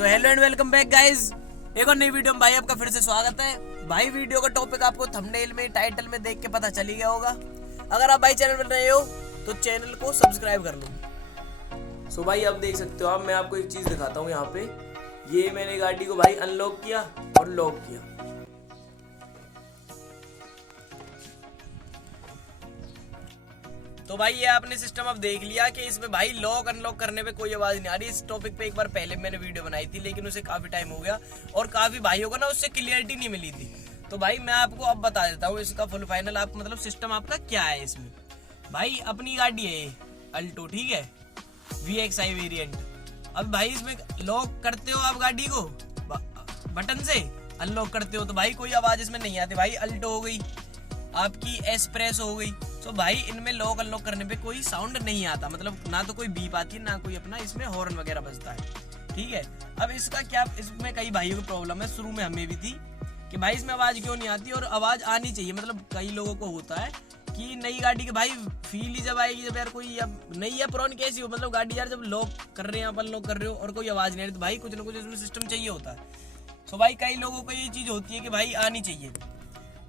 So hello and welcome back guys, एक और नई वीडियो में भाई आपका फिर से स्वागत है। भाई वीडियो का टॉपिक आपको थंबनेल में टाइटल में देख के पता चल ही गया होगा। अगर आप भाई चैनल पर नए हो तो चैनल को सब्सक्राइब कर लो। सो भाई आप देख सकते हो, अब मैं आपको एक चीज दिखाता हूँ। यहाँ पे ये मैंने गाड़ी को भाई अनलॉक किया और लॉक किया। तो भाई ये आपने सिस्टम अब देख लिया कि इसमें भाई लॉक अनलॉक करने पे कोई आवाज नहीं आ रही। इस टॉपिक पे एक बार पहले मैंने वीडियो बनाई थी, लेकिन उसे काफी टाइम हो गया और काफी भाइयों को ना उससे क्लियरिटी नहीं मिली थी। तो भाई मैं आपको अब बता देता हूँ इसका फुल फाइनल आप मतलब सिस्टम आपका क्या है। इसमें भाई अपनी गाड़ी है अल्टो, ठीक है, VXI वेरिएंट। अब भाई इसमें लॉक करते हो आप गाड़ी को बटन से, अनलॉक करते हो तो भाई कोई आवाज इसमें नहीं आती। भाई अल्टो हो गई, आपकी एस्प्रेस हो गई, तो भाई इनमें लॉक अनलॉक करने पे कोई साउंड नहीं आता, मतलब ना तो कोई बीप आती है ना कोई अपना इसमें हॉर्न वगैरह बजता है, ठीक है। अब इसका क्या, इसमें कई भाइयों की प्रॉब्लम है, शुरू में हमें भी थी कि भाई इसमें आवाज क्यों नहीं आती, और आवाज आनी चाहिए। मतलब कई लोगों को होता है कि नई गाड़ी के भाई फील ही जब आएगी, जब यार कोई अब नई है पुरानी कैसी हो, मतलब गाड़ी यार जब लॉक कर रहे हैं आप अनलॉक कर रहे हो और कोई आवाज नहीं आ रही, तो भाई कुछ ना कुछ इसमें सिस्टम चाहिए होता है। तो भाई कई लोगों को ये चीज होती है कि भाई आनी चाहिए।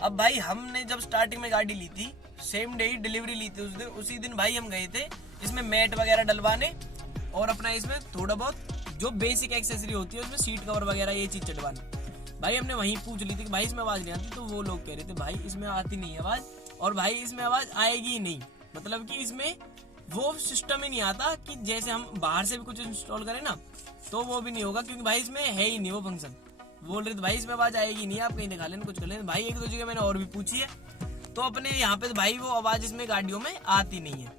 अब भाई हमने जब स्टार्टिंग में गाड़ी ली थी, सेम डे ही डिलीवरी ली थी उसी दिन भाई हम गए थे इसमें मैट वगैरह डलवाने और अपना इसमें थोड़ा बहुत जो बेसिक एक्सेसरी होती है उसमें सीट कवर वगैरह ये चीज चढ़वानी। भाई हमने वहीं पूछ ली थी कि भाई इसमें आवाज नहीं आती, तो वो लोग कह रहे थे भाई इसमें आती नहीं है आवाज, और भाई इसमें आवाज आएगी ही नहीं। मतलब कि इसमें वो सिस्टम ही नहीं आता कि जैसे हम बाहर से भी कुछ इंस्टॉल करें ना तो वो भी नहीं होगा, क्योंकि भाई इसमें है ही नहीं वो फंक्शन। बोल रहे थे भाई इसमें आवाज आएगी नहीं, आप कहीं दिखा लेना कुछ कर लेना। भाई एक दो जगह मैंने और भी पूछी है, तो अपने यहाँ पे तो भाई वो आवाज इसमें गाड़ियों में आती नहीं है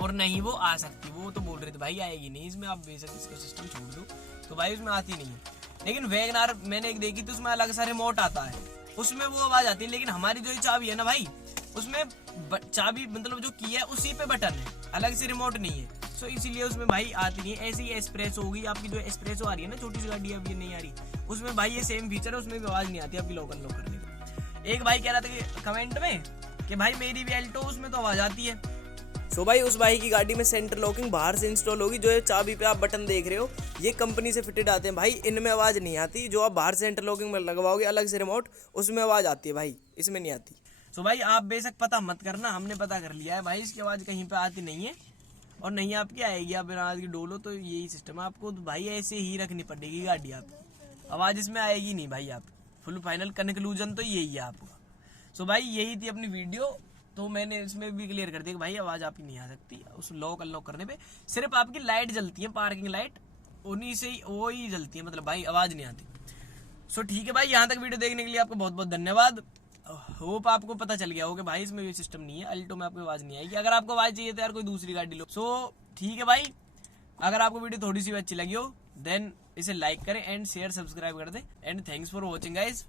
और नहीं वो आ सकती। वो तो बोल रहे थे भाई आएगी नहीं इसमें, आप बेशक इसका सिस्टम छोड़ दो, तो भाई उसमें आती नहीं है। लेकिन वैगनार मैंने एक देखी तो उसमें अलग सा रिमोट आता है, उसमें वो आवाज आती है। लेकिन हमारी जो चाबी है ना भाई, उसमें चाबी मतलब जो की है उसी पे बटन है, अलग से रिमोट नहीं है। सो इसीलिए उसमें भाई आती नहीं है। ऐसी ही एस्प्रेसो होगी, आपकी जो एस्प्रेसो आ रही है ना छोटी सी गाड़ी अभी नहीं आ रही, उसमें भाई ये सेम फीचर है, उसमें भी आवाज नहीं आती आपकी लॉक अनलॉक करने में। एक भाई कह रहा था कि कमेंट में कि भाई मेरी भी अल्टो उसमें तो आवाज आती है। सो भाई उस भाई की गाड़ी में सेंटर लॉकिंग बाहर से इंस्टॉल होगी। जो चाबी पे आप बटन देख रहे हो ये कंपनी से फिटेड आते हैं भाई, इनमें आवाज नहीं आती। जो आप बाहर से सेंटर लॉकिंग में लगवाओगे अलग से रिमोट, उसमें आवाज आती है भाई, इसमें नहीं आती। तो भाई आप बेशक पता मत करना, हमने पता कर लिया है भाई, इसकी आवाज कहीं पे आती नहीं है और नहीं आपकी आएगी। आप बिना आवाज की डोलो तो यही सिस्टम है, आपको तो भाई ऐसे ही रखनी पड़ेगी गाड़ी, आपकी आवाज इसमें आएगी नहीं भाई। आप फुल फाइनल कंक्लूजन तो यही है आपका। सो भाई यही थी अपनी वीडियो, तो मैंने इसमें भी क्लियर कर दिया कि भाई आवाज आपकी नहीं आ सकती। उस लॉक अनलॉक करने पे सिर्फ आपकी लाइट जलती है, पार्किंग लाइट, उन्हीं से ही वो ही जलती है, मतलब भाई आवाज नहीं आती। सो ठीक है भाई, यहाँ तक वीडियो देखने के लिए आपको बहुत बहुत धन्यवाद। होप आपको पता चल गया हो कि भाई इसमें ये सिस्टम नहीं है, अल्टो में आपको आवाज नहीं आएगी। अगर आपको आवाज चाहिए तो यार कोई दूसरी गाड़ी लो। सो ठीक है भाई, अगर आपको वीडियो थोड़ी सी भी अच्छी लगी हो देन इसे लाइक करें एंड शेयर सब्सक्राइब कर दें। And thanks for watching guys.